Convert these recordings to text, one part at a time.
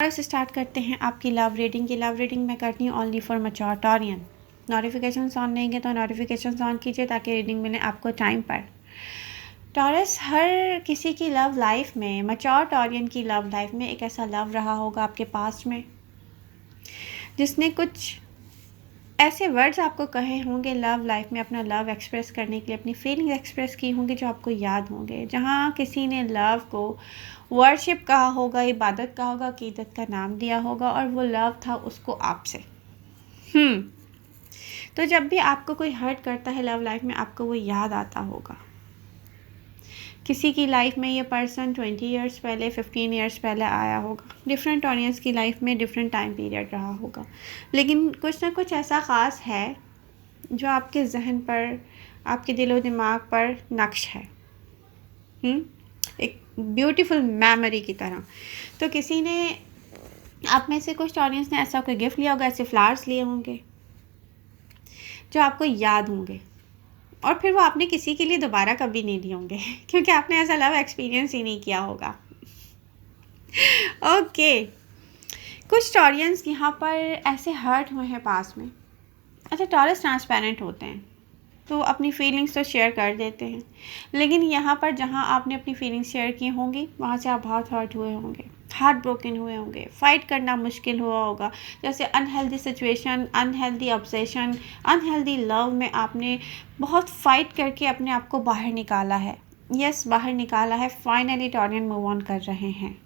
बस स्टार्ट करते हैं आपकी लव रीडिंग की। लव रीडिंग मैं करती हूँ only for mature Taurean. Notification on नहीं है तो नोटिफिकेशन ऑन कीजिए ताकि रीडिंग मिले आपको टाइम पर। टॉरस, हर किसी की लव लाइफ में, मैच्योर टॉरियन की लव लाइफ में एक ऐसा लव रहा होगा आपके पास्ट में जिसने कुछ ऐसे वर्ड्स आपको कहे होंगे लव लाइफ में, अपना लव एक्सप्रेस करने के लिए, अपनी फीलिंग्स एक्सप्रेस की होंगी जो आपको याद होंगे। जहाँ किसी ने लव को वर्शिप कहा होगा, इबादत कहा होगा, अकीदत का नाम दिया होगा और वो लव था उसको आपसे। तो जब भी आपको कोई हर्ट करता है लव लाइफ में, आपको वो याद आता होगा। किसी की लाइफ में ये पर्सन 20 ईयर्स पहले, 15 ईयर्स पहले आया होगा। डिफरेंट ऑडियंस की लाइफ में डिफरेंट टाइम पीरियड रहा होगा, लेकिन कुछ ना कुछ ऐसा ख़ास है जो आपके जहन पर, आपके दिलो दिमाग पर नक्श है, एक ब्यूटीफुल मेमोरी की तरह। तो किसी ने, आप में से कुछ ऑडियंस ने ऐसा कोई गिफ्ट लिया होगा, ऐसे फ्लावर्स लिए होंगे जो आपको याद होंगे और फिर वो आपने किसी के लिए दोबारा कभी नहीं लिए होंगे क्योंकि आपने ऐसा लव एक्सपीरियंस ही नहीं किया होगा। ओके, कुछ टॉरियंस यहाँ पर ऐसे हर्ट हुए हैं पास में। अच्छा, टॉरस ट्रांसपेरेंट होते हैं तो अपनी फीलिंग्स तो शेयर कर देते हैं, लेकिन यहाँ पर जहाँ आपने अपनी फीलिंग्स शेयर की होंगी वहाँ से आप बहुत हर्ट हुए होंगे, हार्ट ब्रोकन हुए होंगे, फाइट करना मुश्किल हुआ होगा। जैसे unhealthy situation, unhealthy obsession, unhealthy love में आपने बहुत फाइट करके अपने आप को बाहर निकाला है। यस, बाहर निकाला है। फाइनली टॉरियन मूव ऑन कर रहे हैं।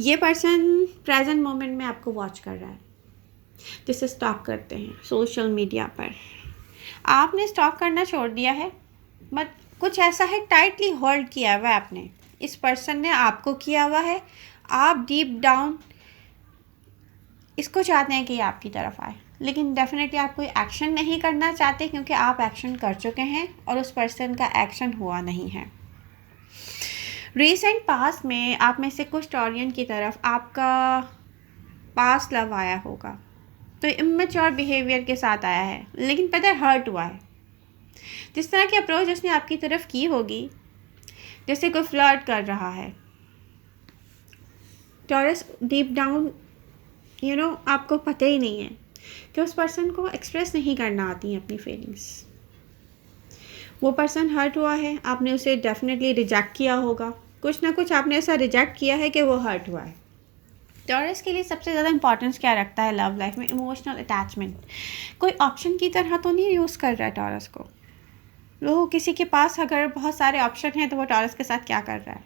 ये पर्सन प्रेजेंट मोमेंट में आपको वॉच कर रहा है, जिसे स्टॉक करते हैं सोशल मीडिया पर। आपने स्टॉक करना छोड़ दिया है, बट कुछ ऐसा है टाइटली होल्ड किया हुआ है आपने, इस पर्सन ने आपको किया हुआ है। आप डीप डाउन इसको चाहते हैं कि आपकी तरफ आए, लेकिन डेफिनेटली आप कोई एक्शन नहीं करना चाहते क्योंकि आप एक्शन कर चुके हैं और उस पर्सन का एक्शन हुआ नहीं है। रिसेंट पास्ट में आप में से कुछ टॉरियन की तरफ आपका पास्ट लव आया होगा, तो इमेच्योर बिहेवियर के साथ आया है, लेकिन पता है हर्ट हुआ है। जिस तरह की अप्रोच उसने आपकी तरफ की होगी, जैसे कोई फ्लर्ट कर रहा है। टॉरस, डीप डाउन आपको पता ही नहीं है कि उस पर्सन को एक्सप्रेस नहीं करना आती है अपनी फीलिंग्स। वो पर्सन हर्ट हुआ है, आपने उसे डेफिनेटली रिजेक्ट किया होगा, कुछ ना कुछ आपने ऐसा रिजेक्ट किया है कि वो हर्ट हुआ है। टॉरस के लिए सबसे ज़्यादा इंपॉर्टेंस क्या रखता है लव लाइफ में? Emotional attachment. कोई ऑप्शन की तरह तो नहीं यूज़ कर रहा है टॉरस को। वो किसी के पास अगर बहुत सारे ऑप्शन हैं तो वो टॉरस के साथ क्या कर रहा है?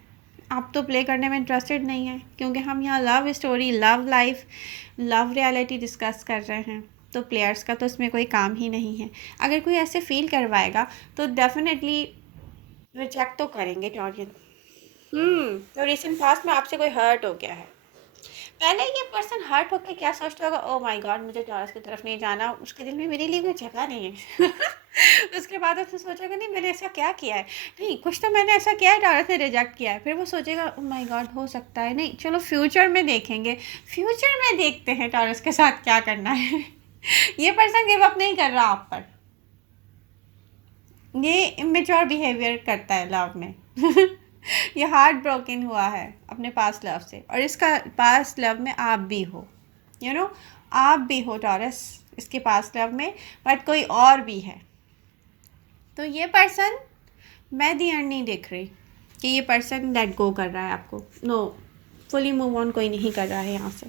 आप तो प्ले करने में इंटरेस्टेड नहीं है, क्योंकि हम यहाँ love story, love life, love reality discuss कर रहे हैं, तो प्लेयर्स का तो इसमें कोई काम ही नहीं है। अगर कोई ऐसे फील करवाएगा तो डेफिनेटली रिजेक्ट तो करेंगे टॉरियन। तो रिसेंट पास्ट में आपसे कोई हर्ट हो गया है। पहले ये पर्सन हर्ट होकर क्या सोचता होगा, ओ माय गॉड मुझे टॉरस की तरफ नहीं जाना, उसके दिल में मेरे लिए कोई जगह नहीं है उसके बाद उसने सोचेगा नहीं मैंने ऐसा क्या किया है, नहीं कुछ तो मैंने ऐसा किया है, टॉरस ने रिजेक्ट किया है। फिर वो सोचेगा ओ माय गॉड हो सकता है, नहीं चलो फ्यूचर में देखेंगे, फ्यूचर में देखते हैं टॉरस के साथ क्या करना है ये पर्सन गिव अप नहीं कर रहा आप पर, ये इमेच्योर बिहेवियर करता है लव में ये हार्ट ब्रोकन हुआ है अपने पास्ट लव से, और इसका पास्ट लव में आप भी हो, आप भी हो टॉरस इसके पास्ट लव में, बट कोई और भी है। तो ये पर्सन, मैं दी एंड नहीं देख रही कि ये पर्सन लेट गो कर रहा है आपको। नो, फुली मूव ऑन कोई नहीं कर रहा है यहाँ से।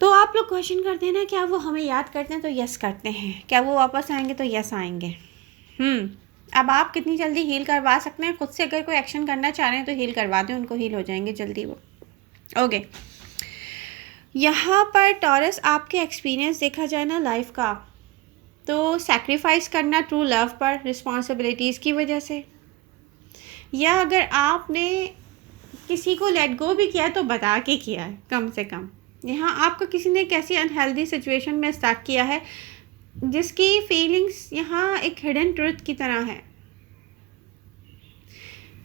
तो आप लोग क्वेश्चन करते हैं ना, क्या वो हमें याद करते हैं? तो यस करते हैं। क्या वो वापस आएंगे? तो यस आएंगे। अब आप कितनी जल्दी हील करवा सकते हैं खुद से? अगर कोई एक्शन करना चाह रहे हैं तो हील करवा दें, उनको हील हो जाएंगे जल्दी वो। ओके, यहाँ पर टॉरस आपके एक्सपीरियंस देखा जाए ना लाइफ का, तो सैक्रिफाइस करना ट्रू लव पर रिस्पॉन्सिबिलिटीज़ की वजह से, या अगर आपने किसी को लेट गो भी किया तो बता के किया है कम से कम। यहाँ आपको किसी ने कैसी अनहेल्दी सिचुएशन में स्टक किया है जिसकी फीलिंग्स यहाँ एक हिडन ट्रुथ की तरह है।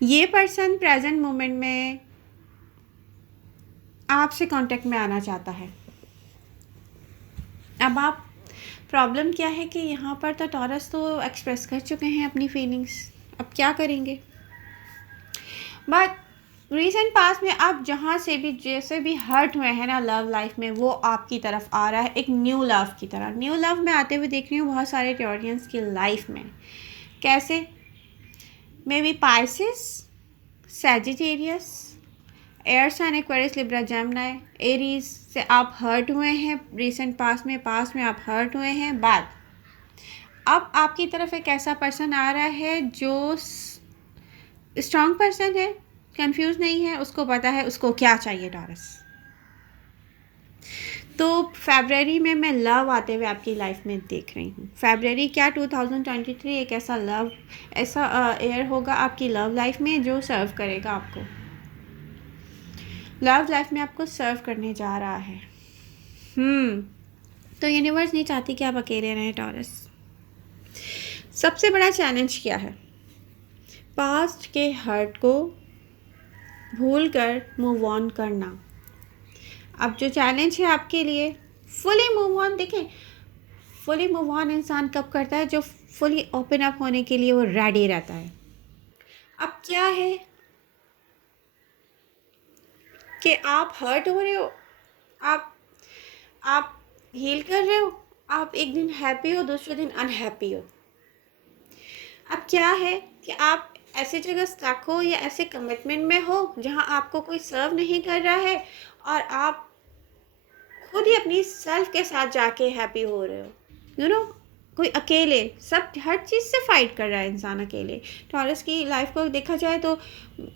ये पर्सन प्रेजेंट मोमेंट में आपसे कांटेक्ट में आना चाहता है। अब आप, प्रॉब्लम क्या है कि यहाँ पर तो टॉरस तो एक्सप्रेस कर चुके हैं अपनी फीलिंग्स, अब क्या करेंगे? बट रीसेंट पास्ट में आप जहाँ से भी जैसे भी हर्ट हुए हैं ना लव लाइफ में, वो आपकी तरफ आ रहा है एक न्यू लव की तरह। न्यू लव में आते हुए देख रही हूँ बहुत सारे टॉरियंस की लाइफ में। कैसे? Maybe Pisces, Sagittarius, air sign Aquarius, Libra, Gemini, Aries से आप हर्ट हुए हैं रिसेंट पास्ट में आप हर्ट हुए हैं। बाद अब आपकी तरफ एक ऐसा पर्सन आ रहा है जो स्ट्रॉन्ग पर्सन है, कंफ्यूज नहीं है, उसको पता है उसको क्या चाहिए टॉरस। तो फरवरी में मैं लव आते हुए आपकी लाइफ में देख रही हूँ। फरवरी क्या 2023 एक ऐसा लव, ऐसा एयर होगा आपकी लव लाइफ में जो सर्व करेगा आपको, लव लाइफ में आपको सर्व करने जा रहा है। तो यूनिवर्स नहीं चाहती कि आप अकेले रहें टॉरस। सबसे बड़ा चैलेंज क्या है? पास्ट के हर्ट को भूल कर मूव ऑन करना। अब जो चैलेंज है आपके लिए फुली मूव ऑन, देखें फुली मूव ऑन इंसान कब करता है? जो फुली ओपन अप होने के लिए वो रेडी रहता है। अब क्या है कि आप हर्ट हो रहे हो, आप आप हील कर रहे हो, आप एक दिन हैप्पी हो, दूसरे दिन अनहैप्पी हो। अब क्या है कि आप ऐसी जगह स्टक हो या ऐसे कमिटमेंट में हो जहां आपको कोई सर्व नहीं कर रहा है और आप खुद ही अपनी सेल्फ के साथ जाके हैप्पी हो रहे हो। यू नो कोई अकेले सब हर चीज़ से फाइट कर रहा है इंसान अकेले। टॉरस की लाइफ को देखा जाए तो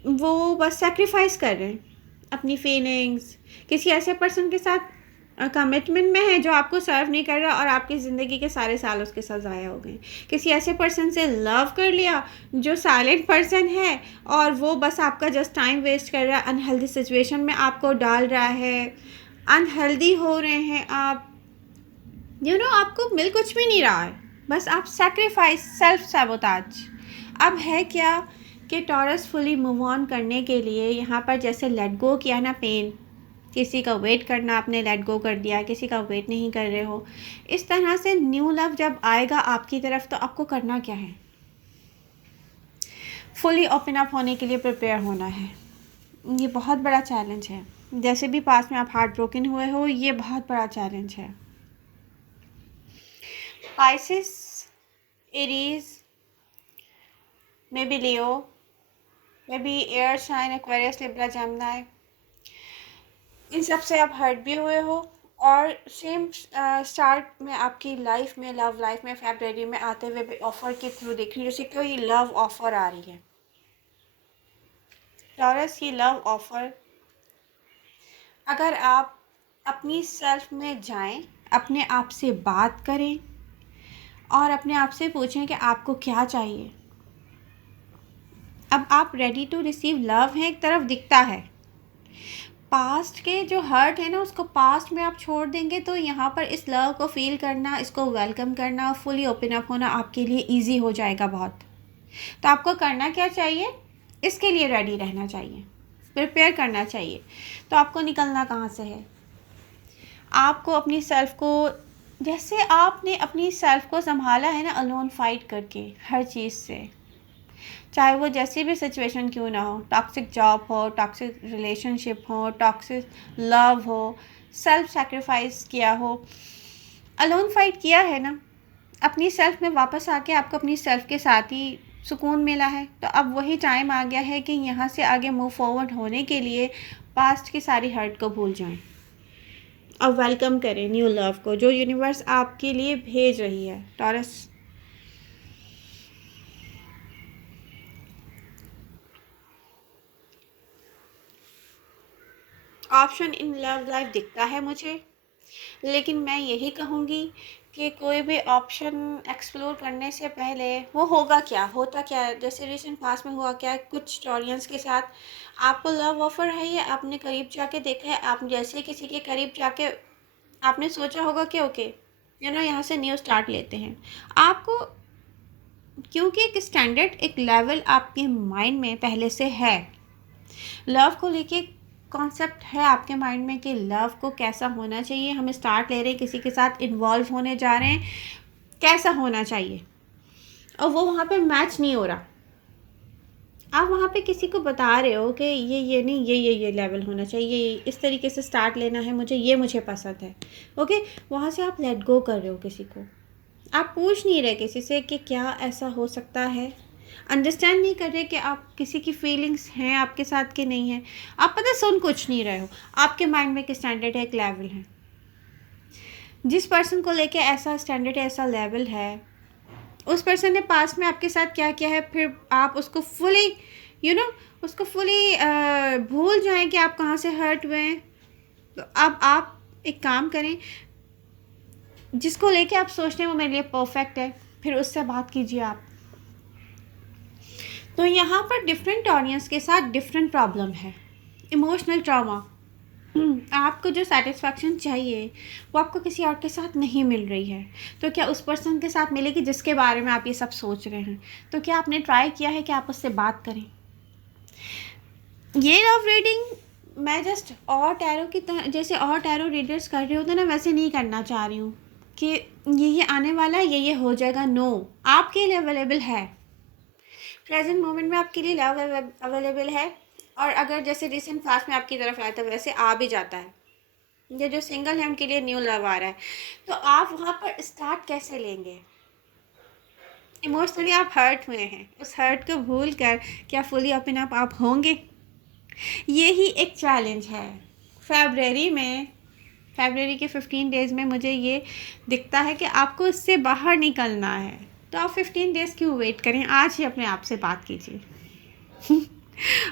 वो बस सेक्रीफाइस कर रहे हैं अपनी फीलिंग्स, किसी ऐसे पर्सन के साथ कमिटमेंट में है जो आपको सर्व नहीं कर रहा और आपकी ज़िंदगी के सारे साल उसके साथ ज़ाया हो गए। किसी ऐसे पर्सन से लव कर लिया जो साइलेंट पर्सन है और वो बस आपका जस्ट टाइम वेस्ट कर रहा है, अनहेल्दी सिचुएशन में आपको डाल रहा है, अनहेल्दी हो रहे हैं आप। आपको मिल कुछ भी नहीं रहा है, बस आप सेक्रीफाइस, सेल्फ सैबोटाज। अब है क्या कि टॉरस फुली मूव ऑन करने के लिए यहाँ पर जैसे लेट गो किया ना पेन, किसी का वेट करना आपने लेट गो कर दिया, किसी का वेट नहीं कर रहे हो, इस तरह से न्यू लव जब आएगा आपकी तरफ तो आपको करना क्या है? फुली ओपन अप होने के लिए प्रिपेयर होना है। ये बहुत बड़ा चैलेंज है। जैसे भी पास में आप हार्ट ब्रोकन हुए हो, ये बहुत बड़ा चैलेंज है। Pisces, Aries, may be Leo, may be air sign Aquarius, Libra, Gemini, इन सब से आप हर्ट भी हुए हो और सेम स्टार्ट में आपकी लाइफ में, लव लाइफ में फरवरी में आते हुए भी ऑफर के थ्रू देख रही हूँ, जैसे कोई लव ऑफर आ रही है। टॉरस की लव ऑफर, अगर आप अपनी सेल्फ में जाएं, अपने आप से बात करें और अपने आप से पूछें कि आपको क्या चाहिए। अब आप रेडी टू रिसीव लव हैं, एक तरफ दिखता है। पास्ट के जो हर्ट है ना उसको पास्ट में आप छोड़ देंगे तो यहाँ पर इस लव को फील करना, इसको वेलकम करना, फुली ओपन अप होना आपके लिए इजी हो जाएगा बहुत। तो आपको करना क्या चाहिए? इसके लिए रेडी रहना चाहिए, प्रिपेयर करना चाहिए। तो आपको निकलना कहाँ से है? आपको अपनी सेल्फ को, जैसे आपने अपनी सेल्फ को संभाला है ना अलोन फाइट करके हर चीज़ से, चाहे वो जैसी भी सिचुएशन क्यों ना हो, टॉक्सिक जॉब हो, टॉक्सिक रिलेशनशिप हो, टॉक्सिक लव हो, सेल्फ सेक्रीफाइस किया हो, अलोन फाइट किया है ना, अपनी सेल्फ में वापस आके आपको अपनी सेल्फ के साथ ही सुकून मिला है। तो अब वही टाइम आ गया है कि यहाँ से आगे मूव फॉरवर्ड होने के लिए पास्ट की सारी हर्ट को भूल जाएं और वेलकम करें न्यू लव को जो यूनिवर्स आपके लिए भेज रही है। Taurus, option in love life दिखता है मुझे, लेकिन मैं यही कहूँगी कि कोई भी ऑप्शन एक्सप्लोर करने से पहले वो होगा क्या, होता क्या है, जैसे रिसेंट पास में हुआ क्या है कुछ टॉरियंस के साथ, आपको लव ऑफर है या आपने करीब जाके देखा है, आप जैसे किसी के करीब जाके आपने सोचा होगा कि ओके यहाँ से न्यू स्टार्ट लेते हैं। आपको क्योंकि एक स्टैंडर्ड, एक लेवल आपके माइंड में पहले से है, लव को लेके कॉन्सेप्ट है आपके माइंड में कि लव को कैसा होना चाहिए, हम स्टार्ट ले रहे हैं, किसी के साथ इन्वॉल्व होने जा रहे हैं, कैसा होना चाहिए, और वो वहाँ पे मैच नहीं हो रहा। आप वहाँ पे किसी को बता रहे हो कि ये नहीं, ये लेवल होना चाहिए, ये इस तरीके से स्टार्ट लेना है मुझे, ये मुझे पसंद है। ओके, वहाँ से आप लेट गो कर रहे हो किसी को। आप पूछ नहीं रहे किसी से कि क्या ऐसा हो सकता है। अंडरस्टैंड नहीं कर रहे कि आप किसी की फीलिंग्स हैं आपके साथ कि नहीं है। आप पता सुन कुछ नहीं रहे हो। आपके माइंड में एक स्टैंडर्ड है, एक लेवल है। जिस पर्सन को लेके ऐसा स्टैंडर्ड है, ऐसा लेवल है, उस पर्सन ने पास्ट में आपके साथ क्या किया है, फिर आप उसको फुली उसको फुली भूल जाएं कि आप कहाँ से हर्ट हुए हैं। तो अब आप एक काम करें, जिसको लेके आप सोचते हैं वो मेरे लिए परफेक्ट है, फिर उससे बात कीजिए आप। तो यहाँ पर डिफरेंट ऑडियंस के साथ डिफरेंट प्रॉब्लम है। इमोशनल ट्रॉमा, आपको जो सेटिस्फैक्शन चाहिए वो आपको किसी और के साथ नहीं मिल रही है, तो क्या उस पर्सन के साथ मिलेगी जिसके बारे में आप ये सब सोच रहे हैं? तो क्या आपने ट्राई किया है कि आप उससे बात करें? ये लव रीडिंग मैं जस्ट और टैरो की तरह, जैसे और टैरो रीडर्स कर रहे होते हैं ना, वैसे नहीं करना चाह रही हूँ कि ये आने वाला है, ये हो जाएगा। नो, आपके लिए अवेलेबल है। प्रेजेंट मोमेंट में आपके लिए लव अवेलेबल है। और अगर जैसे रिसेंट पास्ट में आपकी तरफ आया था वैसे आ भी जाता है। ये जो सिंगल है उनके लिए न्यू लव आ रहा है। तो आप वहाँ पर स्टार्ट कैसे लेंगे? इमोशनली आप हर्ट हुए हैं, उस हर्ट को भूल कर क्या फुली ओपन अप आप होंगे? ये ही एक चैलेंज है। फरवरी के 15 डेज़ में मुझे ये दिखता है कि आपको इससे बाहर निकलना है। तो आप 15 डेज़ क्यों वेट करें? आज ही अपने आप से बात कीजिए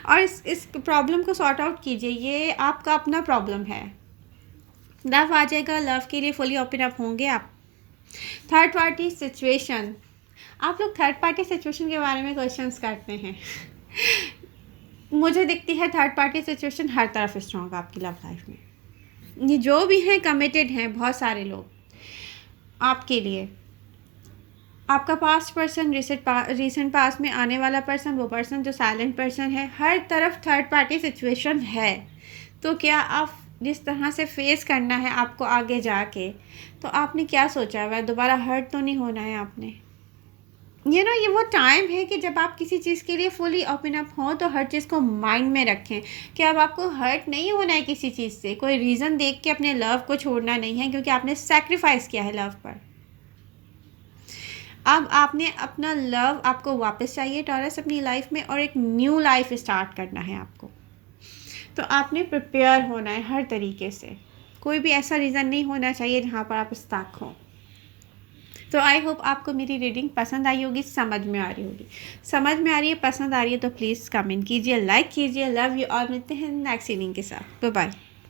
और इस प्रॉब्लम को सॉर्ट आउट कीजिए। ये आपका अपना प्रॉब्लम है। लव आ जाएगा, लव के लिए फुली ओपन अप होंगे आप। थर्ड पार्टी सिचुएशन, आप लोग थर्ड पार्टी सिचुएशन के बारे में क्वेश्चंस करते हैं मुझे दिखती है थर्ड पार्टी सिचुएशन हर तरफ स्ट्रॉन्ग आपकी लव लाइफ में। ये जो भी हैं कमिटेड हैं बहुत सारे लोग आपके लिए। आपका पास्ट पर्सन, रिसेंट पास्ट में आने वाला पर्सन, वो पर्सन जो साइलेंट पर्सन है, हर तरफ थर्ड पार्टी सिचुएशन है। तो क्या आप जिस तरह से फेस करना है आपको आगे जाके, तो आपने क्या सोचा है? दोबारा हर्ट तो नहीं होना है आपने। ये वो टाइम है कि जब आप किसी चीज़ के लिए फुली ओपन अप हों तो हर चीज़ को माइंड में रखें कि अब आपको हर्ट नहीं होना है किसी चीज़ से। कोई रीज़न देख के अपने लव को छोड़ना नहीं है, क्योंकि आपने सेक्रीफाइस किया है लव पर। अब आपने अपना लव आपको वापस चाहिए टॉरस अपनी लाइफ में, और एक न्यू लाइफ स्टार्ट करना है आपको। तो आपने प्रिपेयर होना है हर तरीके से। कोई भी ऐसा रीज़न नहीं होना चाहिए जहाँ पर आप स्टक हों। तो आई होप आपको मेरी रीडिंग पसंद आई होगी, समझ में आ रही होगी। समझ में आ रही है, पसंद आ रही है तो प्लीज़ कमेंट कीजिए, लाइक कीजिए। लव यू, और मिलते हैं नेक्स्ट रीडिंग के साथ। Bye bye.